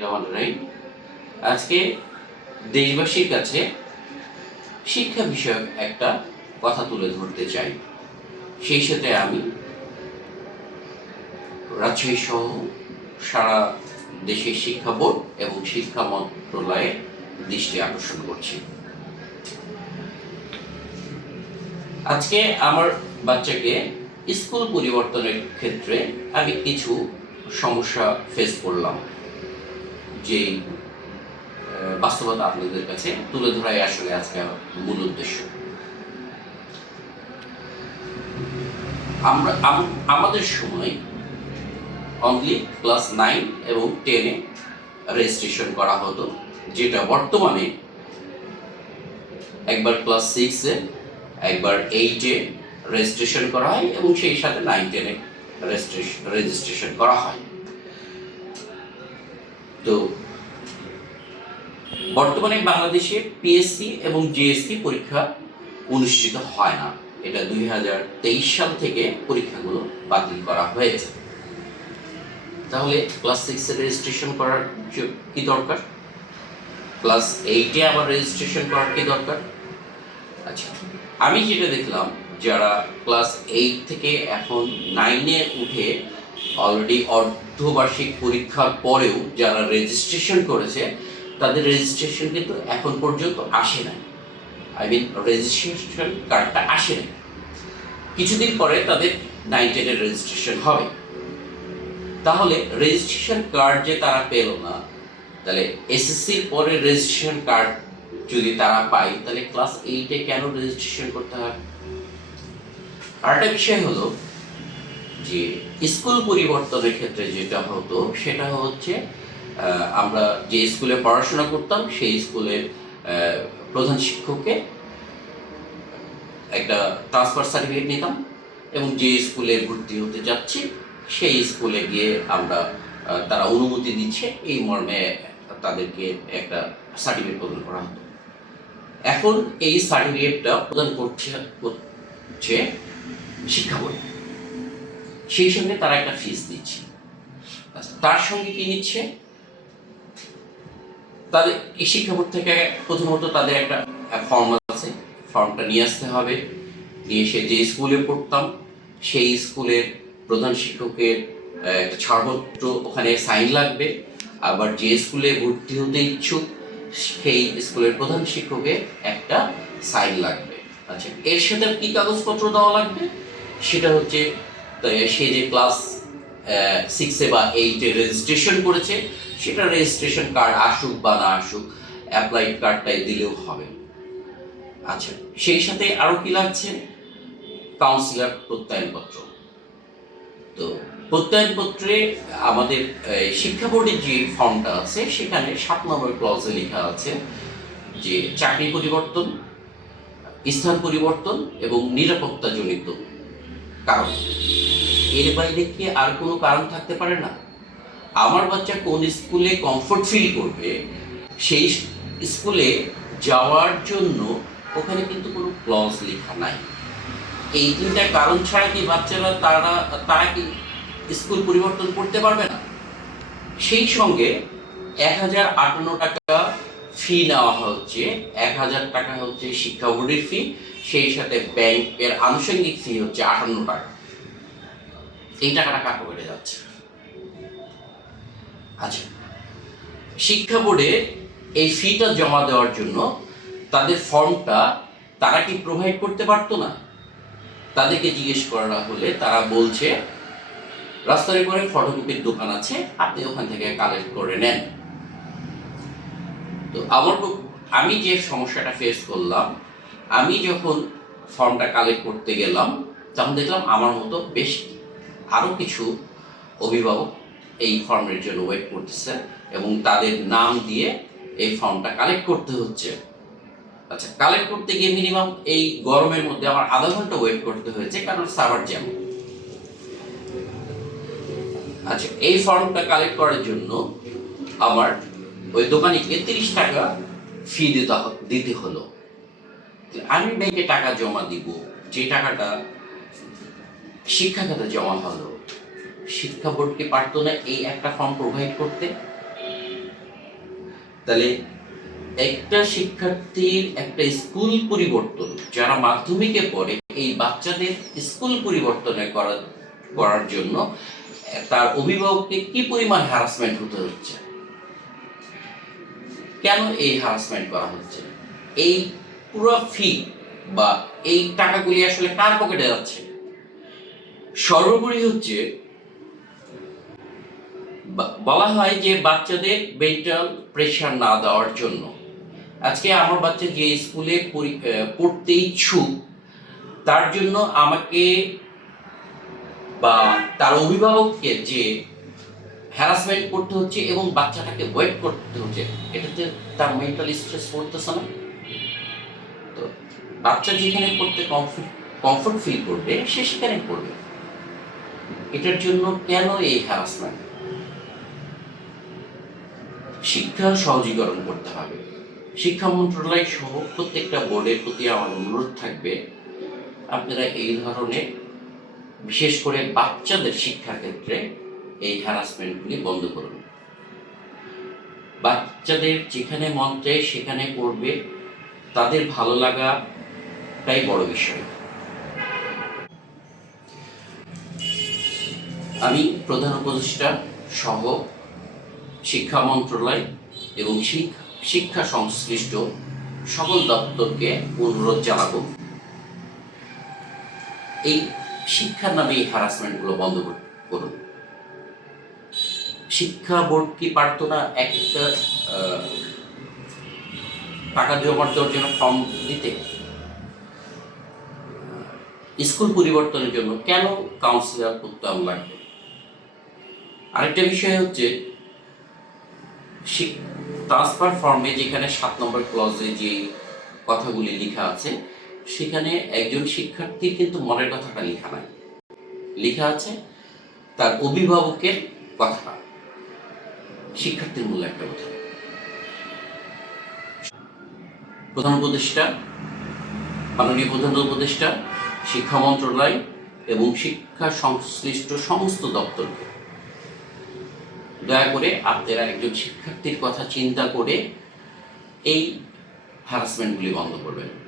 রহমানুর আজকে দেশবাসীর কাছে শিক্ষা বিষয়ক একটা কথা তুলে ধরতে চাই। সেই সাথে আমি রাজশাহী সহ সারা দেশের শিক্ষা বোর্ড এবং শিক্ষা মন্ত্রণালয়ের দৃষ্টি আকর্ষণ করছি। আজকে আমার বাচ্চাকে স্কুল পরিবর্তনের ক্ষেত্রে আমি কিছু সমস্যা ফেস করলাম। যে বাস্তবতা আপনাদের কাছে তুলে ধরাই আসলে আজকে মূল উদ্দেশ্য। আমরা আমাদের সময় অনলি ক্লাস নাইন এবং টেনে রেজিস্ট্রেশন করা হতো, যেটা বর্তমানে একবার ক্লাস সিক্সে একবার এইটে রেজিস্ট্রেশন করা হয় এবং সেই সাথে নাইন টেনে রেজিস্ট্রেশন করা হয়। তো বর্তমানে বাংলাদেশে পিএসসি এবং জিএসসি পরীক্ষা অনুষ্ঠিত হয় না। এটা দুই হাজার তেইশ সাল থেকে পরীক্ষাগুলো বাতিল করা হয়েছে। তাহলে ক্লাস সিক্সে রেজিস্ট্রেশন করার কি দরকার? ক্লাস এইটে আবার রেজিস্ট্রেশন করার কি দরকার? আচ্ছা আমি যেটা দেখলাম, যারা ক্লাস এইট থেকে এখন নাইনে উঠে অলরেডি অর্ধবার্ষিক পরীক্ষার পরেও যারা রেজিস্ট্রেশন করেছে, তাদের রেজিস্ট্রেশন কিন্তু এখন পর্যন্ত আসে না আই মিন রেজিস্ট্রেশন কার্ডটা আসে না কিছুদিন পরে তাদের নাইন টেনের রেজিস্ট্রেশন হবে। তাহলে রেজিস্ট্রেশন কার্ড যে তারা পেল না, তাহলে এসএসসির পরে রেজিস্ট্রেশন কার্ড যদি তারা পায়, তাহলে ক্লাস এইটে কেন রেজিস্ট্রেশন করতে হবে আরেকটা বিষয় হলো যে স্কুল পরিবর্তনের ক্ষেত্রে যেটা হতো, সেটা হচ্ছে আমরা যে স্কুলে পড়াশোনা করতাম, সেই স্কুলের প্রধান শিক্ষককে একটা ট্রান্সফার সার্টিফিকেট নিতাম এবং যে স্কুলে ভর্তি হতে যাচ্ছি, সেই স্কুলে গিয়ে আমরা তারা অনুমতি দিচ্ছে, এই মর্মে তাদেরকে একটা সার্টিফিকেট প্রদান করা হতো। এখন এই সার্টিফিকেটটা প্রদান করছে হচ্ছে শিক্ষা বোর্ড। সেই সঙ্গে তারা একটা ফিস দিচ্ছে। আচ্ছা, তার সঙ্গে কি নিচ্ছে? তাদের এই শিক্ষা বোর্ড থেকে প্রথমত তাদের একটা ফর্ম আছে। ফর্মটা নিয়ে আসতে হবে। নিয়ে এসে যে স্কুলে পড়তাম সেই স্কুলের প্রধান শিক্ষকের একটা ছাড়পত্র ওখানে সাইন লাগবে। আবার যে স্কুলে ভর্তি হতে ইচ্ছুক সেই স্কুলের প্রধান শিক্ষকের একটা সাইন লাগবে। আচ্ছা এর সাথে কি কাগজপত্র দেওয়া লাগবে? সেটা হচ্ছে তো সে যে ক্লাস সিক্সে বা এইটে রেজিস্ট্রেশন করেছে, সেটা রেজিস্ট্রেশন কার্ড আসুক বা না আসুক অ্যাপ্লাইড কার্ডটাই দিলেও হবে। আচ্ছা সেই সাথে আরও কি লাগছে? কাউন্সিলর প্রত্যয়নপত্র। তো প্রত্যয়নপত্রে আমাদের শিক্ষা বোর্ডের যে ফর্মটা আছে, সেখানে সাত নম্বর ক্লজে লেখা আছে যে চাকরি পরিবর্তন, স্থান পরিবর্তন এবং নিরাপত্তাজনিত কারণ। এর বাইরে কি আর কোনো কারণ থাকতে পারে না? আমার বাচ্চা কোন স্কুলে কমফোর্ট ফিল করবে, সেই স্কুলে যাওয়ার জন্য ওখানে কিন্তু কোনো ক্লজ লেখা নাই। এই তিনটা কারণ ছাড়া কি বাচ্চারা তারা তারা কি স্কুল পরিবর্তন করতে পারবে না? সেই সঙ্গে এক হাজার আটান্ন টাকা ফি নেওয়া হচ্ছে, এক হাজার টাকা হচ্ছে শিক্ষা বোর্ডের ফি সেই সাথে ব্যাংকের আনুষঙ্গিক ফি হচ্ছে আটান্ন টাকা। এই টাকাটা কাকে বেড়ে যাচ্ছে? আচ্ছা শিক্ষা বোর্ডে এই ফিটা জমা দেওয়ার জন্য তাদের ফর্মটা তারা কি প্রোভাইড করতে পারতো না? তাদেরকে জিজ্ঞেস করা হলে তারা বলছে, রাস্তার করে ফটোকপির দোকান আছে, আপনি ওখান থেকে কালেক্ট করে নেন। তো আমার আমি যে সমস্যাটা ফেস করলাম, আমি যখন ফর্মটা কালেক্ট করতে গেলাম, তখন দেখলাম আমার মতো বেশ আরও কিছু অভিভাবক এই ফর্মের জন্য ওয়েট করতেছে এবং তাদের নাম দিয়ে এই ফর্মটা কালেক্ট করতে হচ্ছে। আচ্ছা কালেক্ট করতে গিয়ে মিনিমাম এই গরমের মধ্যে আমার আধা ঘণ্টা ওয়েট করতে হয়েছে, কারণ সার্ভার জ্যাম আচ্ছা এই ফর্মটা কালেক্ট করার জন্য আমার ওই দোকানিকে তিরিশ টাকা ফি দিতে দিতে হলো। আমি ব্যাংকে টাকা জমা দিব, যে টাকাটা শিক্ষা খাতে জমা হলো, শিক্ষা বোর্ডকে পারতো না এই একটা ফর্ম প্রোভাইড করতে? তাহলে একটা শিক্ষার্থীর একটা স্কুল পরিবর্তন, যারা মাধ্যমিকে পড়ে, এই বাচ্চাদের স্কুল পরিবর্তনে করার করার জন্য তার অভিভাবককে কি পরিমাণ হ্যারাসমেন্ট হতে হচ্ছে? কেন এই হ্যারাসমেন্ট করা হচ্ছে? এই পুরো ফি বা এই টাকাগুলি আসলে কার পকেটে যাচ্ছে? সর্বোপরি হচ্ছে বলা হয় যে বাচ্চাদের মেন্টাল প্রেশার না দেওয়ার জন্য। আজকে আমার বাচ্চা যে স্কুলে পড়তে ইচ্ছুক, তার জন্য আমাকে বা তার অভিভাবককে যে হ্যারাসমেন্ট করতে হচ্ছে এবং বাচ্চাটাকে ওয়েট করতে হচ্ছে। এটাতে তার মেন্টাল স্ট্রেস পড়তেছে না। তো বাচ্চা যেখানে পড়তে কমফর্ট কমফর্ট ফিল করবে, সে সেখানে পড়বে। এটার জন্য কেন এই হ্যারাসমেন্ট শিক্ষা সহজীকরণ করতে হবে। শিক্ষা মন্ত্রণালয় সহ প্রত্যেকটা বোর্ডের প্রতি আমার অনুরোধ থাকবে, আপনারা এই ধরনের বিশেষ করে বাচ্চাদের শিক্ষার ক্ষেত্রে এই হ্যারাসমেন্টগুলি বন্ধ করুন। বাচ্চাদের যেখানে মন চায় সেখানে করবে, তাদের ভালো লাগাটাই বড় বিষয়। আমি প্রধান উপদেষ্টা সহ শিক্ষা মন্ত্রণালয় এবং শিক্ষা সংশ্লিষ্ট সকল দপ্তরকে অনুরোধ জানাব। এই শিক্ষার নামে এই হ্যারাসমেন্টগুলো বন্ধ করুন। শিক্ষা বোর্ড কি পারতো না এক একটা টাকা জমা দেওয়ার জন্য ফর্ম দিতে? স্কুল পরিবর্তনের জন্য কেন কাউন্সিলর করতে লাগবে আরেকটা বিষয় হচ্ছে ট্রান্সফার ফর্মে যেখানে সাত নম্বর ক্লজে যে কথাগুলি লেখা আছে, সেখানে একজন শিক্ষার্থীর কিন্তু মনের কথাটা লেখা নাই। লেখা আছে, তার অভিভাবকের কথা শিক্ষার্থীর মূল্য একটা কথা। প্রধান উপদেষ্টা, মাননীয় প্রধান উপদেষ্টা, শিক্ষা মন্ত্রণালয় এবং শিক্ষা সংশ্লিষ্ট সমস্ত দপ্তরকে দয়া করে আপনারা একজন শিক্ষার্থীর কথা চিন্তা করে এই হ্যারাসমেন্টগুলি বন্ধ করবেন।